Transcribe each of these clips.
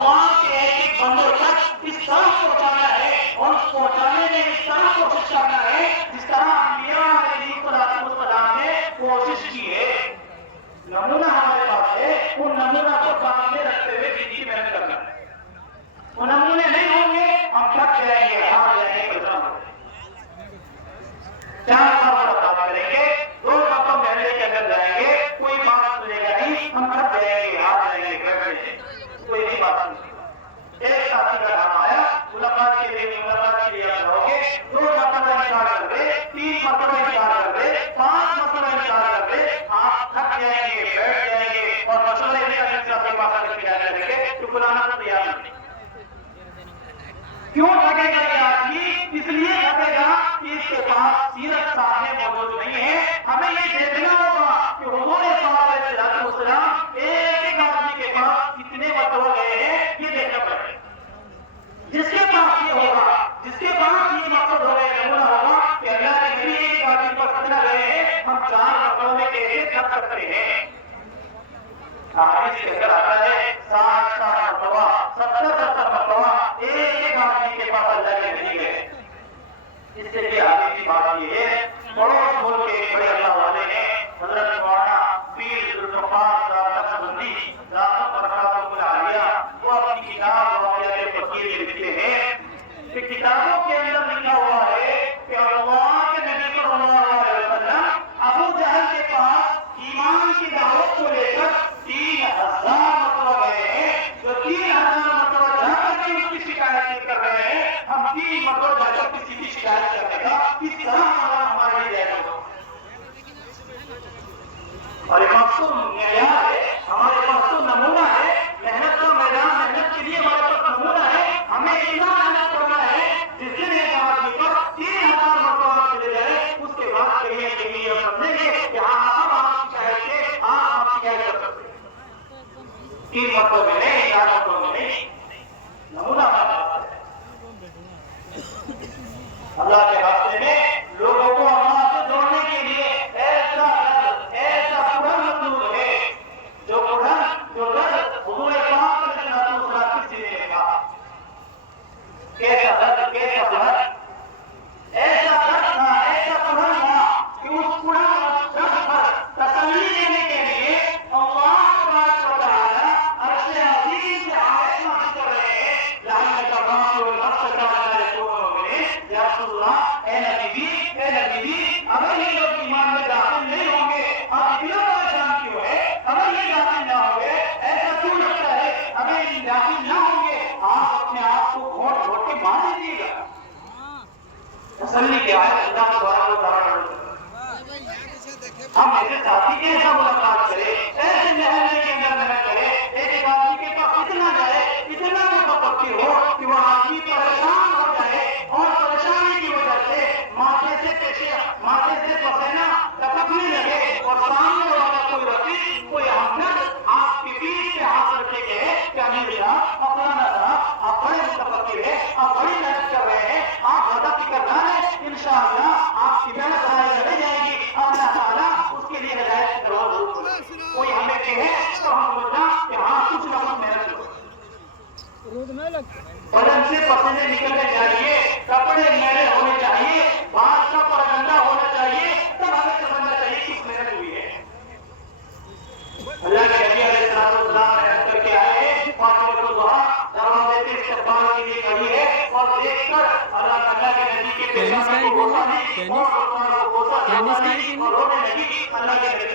وہاں کے ایک بندوں تک اس طرح پہنچانا ہے اور اس پہنچانے میں اس طرح کوشش کرنا ہے جس طرح انبیاء علیہ السلام نے کوشش کی ہے. نمونہ ہمارے پاس ہے، وہ نمونہ کو سامنے رکھتے ہوئے جن کی محنت کرنا ہے. وہ نمونے نہیں ہوں گے ہم تھک جائیں گے، ہار جائیں گے، پریشان ہو جائیں گے. 4 سال بات کریں گے، 2 رقم محلے کے اندر جائیں گے، کوئی بات سنے گا نہیں، ہم تھک جائیں گے، ہار جائیں گے، بیٹھ جائیں گے، کوئی نہیں بات سنے گا. ایک ساتھی کا نام آیا، ملاقات کے لیے آپ رہو گے، 2 مرتبہ انکار کر دے، 3 مرتبہ انکار کر دے، 5 مرتبہ انکار کر دے، آپ تھک جائیں گے، بیٹھ جائیں گے اور مسئلہ یہ ہے کہ آپ کے پاس آ کے کریں گے کہ بلانا تیار نہیں. کیوں تھکے گا یہ آدمی؟ اس لیے تھکے گا کہ اس کے پاس سیرت سامنے موجود نہیں ہے. ہمیں یہ دیکھنا ہوگا کہ حضور صلی اللہ علیہ وسلم ایک آدمی کے پاس کتنے مرتبہ گئے ہیں، یہ دیکھنا پڑے گا. جس کے پاس یہ ہوگا، جس کے پاس یہ مقصد ہوگا، نمونہ ہوگا کہ اللہ کے نبی ایک آدمی پر کتنا گئے ہیں، ہم 4 مرتبہ میں کیسے تھک سکتے ہیں. حدیث کے اندر آتا ہے 60 مرتبہ 70 مرتبہ ایک آدمی کے پاس اللہ کے نبی گئے. اس سے بھی آگے کی بات یہ ہے، پڑوس ملک کے بڑے اللہ والے نے حضرت مولانا پیر ذوالفقار صاحب نقشبندی دامت برکاتہ العالیہ، وہ اپنی کتاب واقعات فقیر میں لکھتے ہیں کہ کتابوں کے اندر لکھا ہوا ہے کہ اللہ کے نبی صلی اللہ علیہ وسلم ابو جہل کے پاس ایمان کی دعوت کو لے کر 3000 مرتبہ گئے ہیں. جو 3000 مرتبہ جا کر کے اس کی شکایت نہیں کر رہے ہیں، ہم 3 مرتبہ جا کر کسی کی شکایت کرنے کا کس طرح ہمارا یہ جائے گا. اور ایک مقصود معیار ہے، ہمارے پاس تو نمونہ ہے، محنت کا میدان، محنت کے لیے ہمارے پاس نمونہ ہے. ہمیں اتنا محنت کرنا ہے جس دن ایک آدمی پر 3000 مرتبہ چلے جائے، اس کے بعد کہیں کہیں یہ سمجھیں گے کہ ہاں اب آپ شکایت کے آپ شکایت کر سکتے ہیں. 3 مرتبہ میں نہیں، 4 مرتبہ میں نہیں، نمونہ ہمارے پاس ہے. اللہ کے راستے میں لوگوں کو اللہ سے جوڑنے کے لیے ایسا قرآن مطلوب ہے، جو درد حضور پاک علیہ السلام کی سینے میں کہا. کیسا درد، کیسا درد، ایسا درد تھا، ایسا قرآن تھا کہ اس قرآن درد پر تسلی دینے کے لیے اللہ تبارک و تعالی عرش عظیم سے آیت نازل کر رہے ہیں. لعلک باخع نفسک علی یکونوا مؤمنین. یا رسول اللہ، اے نبی، اگر یہ لوگ ایمان میں داخل نہیں ہوں گے، آپ اتنا پریشان کیوں ہے؟ اگر یہ داخل نہ ہوں گے، ایسا کیوں لگتا ہے؟ اگر یہ داخل نہ ہوں گے، آپ اپنے آپ کو گھونٹ گھونٹ کے مار دیجیے گا. تسلی کیا ہے؟ اللہ تبارک و تعالی ہم ایسے ساتھی کے ساتھ ملاقات کرے، ایسے محلے کے اندر محنت کرے، ایک آدمی کے پاس اتنا جائے، اتنا متفکر ہو کہ وہ آدمی پریشان ہو جائے اور پریشانی کی وجہ سے ماتھے سے پسینہ ٹپکنے لگے اور سامنے والا کوئی رفیق، کوئی ہمدرد آپ کے پیٹ پہ ہاتھ رکھ کے کہے کہ امیر صاحب اپنا نہ تھا، آپ بڑے متفکر ہیں، آپ بڑی محنت کر رہے ہیں، آپ زیادہ فکر نہ لیں، انشاءاللہ آپ کی محنت ضائع نہیں جائے گی، اللہ تعالیٰ اس کے لیے ہدایت کی دروازہ ضرور کھولے. کوئی ہمیں کہے تو ہم سمجھنا کہ ہاں کچھ نہ کچھ محنت کرو. بدن سے پسینے نکلنے چاہیے، کپڑے میلے ہونے چاہیے، بات کا پرگندہ ہونا چاہیے، تب ہمیں سمجھنا چاہیے کہ محنت ہوئی ہے. اللہ کے نبی علیہ السلام محنت کر کے آئے ہیں، فاطمۃ الزہرا دروازے کے استقبال کے لیے کھڑی ہے اور دیکھ کر اللہ تعالیٰ کے نبی کے پیشانی کو بوسا دی اور عثمان کو بوسا دی اور رونے لگی. اللہ کے نبی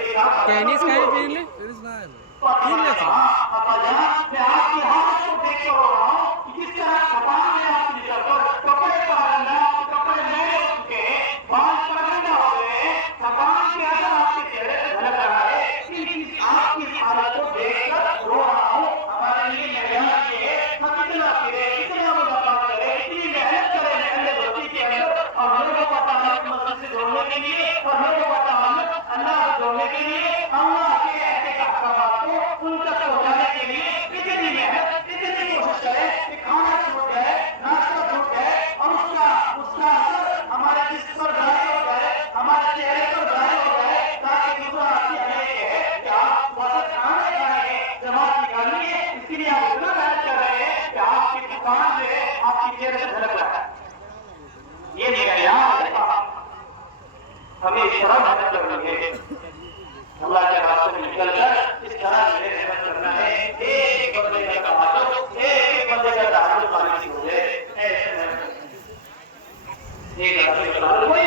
نے کہا ابا جان، میں آپ کی حالت کو دیکھ کر رو رہا ہوں کہ کس طرح زبان میں آپ کی نظر پر کپڑے پہننا، کپڑے میلے ہو چکے ہیں، بال پرگندہ ہو گئے ہیں، زبان کے اندر آپ کے چہرے سے جھلک رہا ہے کہ آپ کی حالت کو دیکھ کر رو رہا ہوں. ہمارے لیے معیار یہ ہے ہم اتنا پھرے، اتنا ملاقات کریں، اتنی محنت کریں محلے بستی کے اندر اور لوگوں کا تعلق مسجد سے جوڑنے کے لیے اور لوگوں کا تعلق اللہ سے جوڑنے کے لیے، اللہ کے احکامات کو ان تک پہنچانے کے لیے اتنی آپ کی چہرے سے جھلک رہا ہے. یہ معیار ہے. ہمیں اس طرح محنت کرنی ہے. اللہ کے راستے میں نکل کر اس طرح سے محنت کرنا ہے. ایک بندے کا تعلق ایک بندے کا تعلق پانی ہو جائے. ایسے محنت کوئی